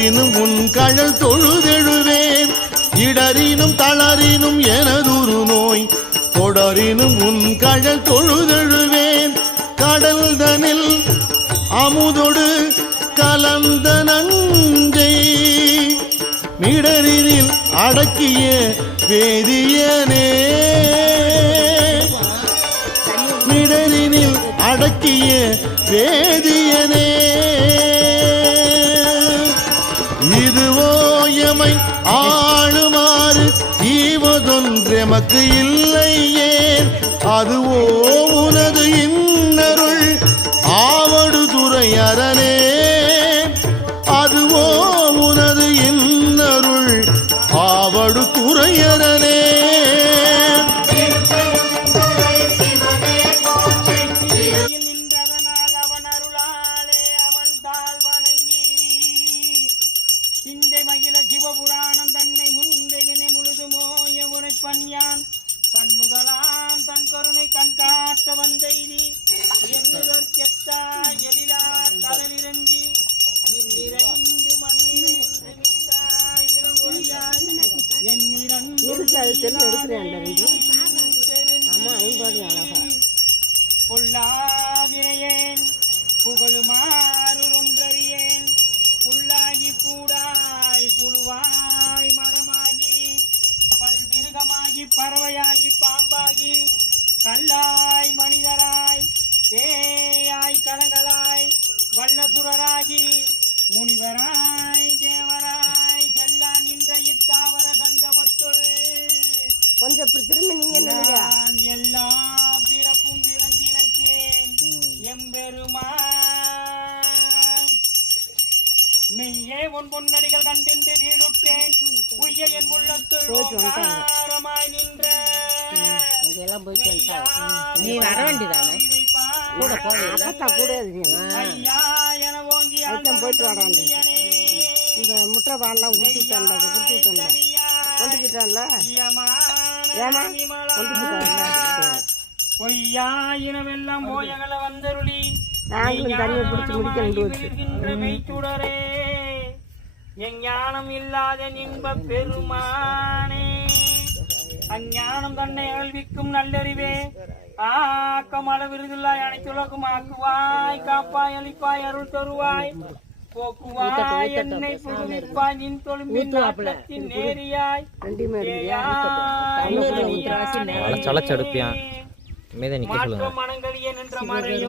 இடரினும் உன் கழல் தொழுதெழுவேன் இடரினும் தளரினும் எனதுரு நோய் தொடரினும் உன் கழல் தொழுதெழுவேன் கடல்தனில் அமுதொடு கலந்த நஞ்சை மிடரினில் அடக்கிய வேதியனே மிடரினில் அடக்கிய வேதியனே இதுவோ எமை ஆளுமாறு ஈவதொன்றெமக்கு இல்லை ஏன் அதுவோ உனது இன்னருள் ஆவடு துறையரனே அதுவோ உனது இன்னருள் ஆவடு துறையரனே சிவபுராணம் தன்னை முந்தை வினை முழுதுமோய உரைப்பன் யான் கண்ணுதலான் தன் கருணை கண் காட்ட வந்த இனி என்னுதற்கெத்தா எழிலா கடலிறங்கி நிறைந்து மண்ணிறைந்து விட்டாய் இளங்கொழியாய் பொல்லாவினையேன் புகழுமாறு ஒன்றறியேன் புல்லாகி பூடாய் புழுவாய் மரமாகி பல்விருகமாகி பறவையாகி பாம்பாகி கல்லாய் மனிதராய் பேயாய் கலங்களாய் வல்லசுரராகி முனிவராய் தேவராய் செல்லா நின்ற இத்தாவர சங்கமத்துள் கொஞ்சம் திரும்ப நீங்க நான் எல்லா பிறப்பும் பிறந்திலச்சேன் எம்பெருமான் மெய்யே உன் பொன்னடிகள் கண்டின்று வீடுட்டேன் உய்ய என் உள்ளத்துள் ஓங்காரமாய் நின்ற நீ வர வேண்டியதானே கூட கூட ஐயா என ஓங்கி போயிட்டு வர இந்த முட்டை பால்லாம் குடிச்சுட்டான்ல கொண்டுக்கிட்டான்ல ஏமா பொய்யாயினவெல்லாம் போயகல வந்தருளி நாங்களும் தண்ணியை பிடிச்சி முடிக்கின்ற மெய்ச்சுடரே எஞ்ஞானம் இல்லாத இன்ப பெருமானே அஞ்ஞானம் தன்னை அழிவிக்கும் நல்லறிவே ஆக்கம் அளவிருதில்லாய் அனைத்துலகும் ஆக்குவாய் காப்பாய் அளிப்பாய் அருள் தருவாய் போக்குவாய் என்னை புதுப்பிப்பாய் நின் தொழும்பின் நாட்டத்தின் நேரியாய் చలచడుప్యా మీద மாற்றம் மனங்களிய நின்ற மறையும்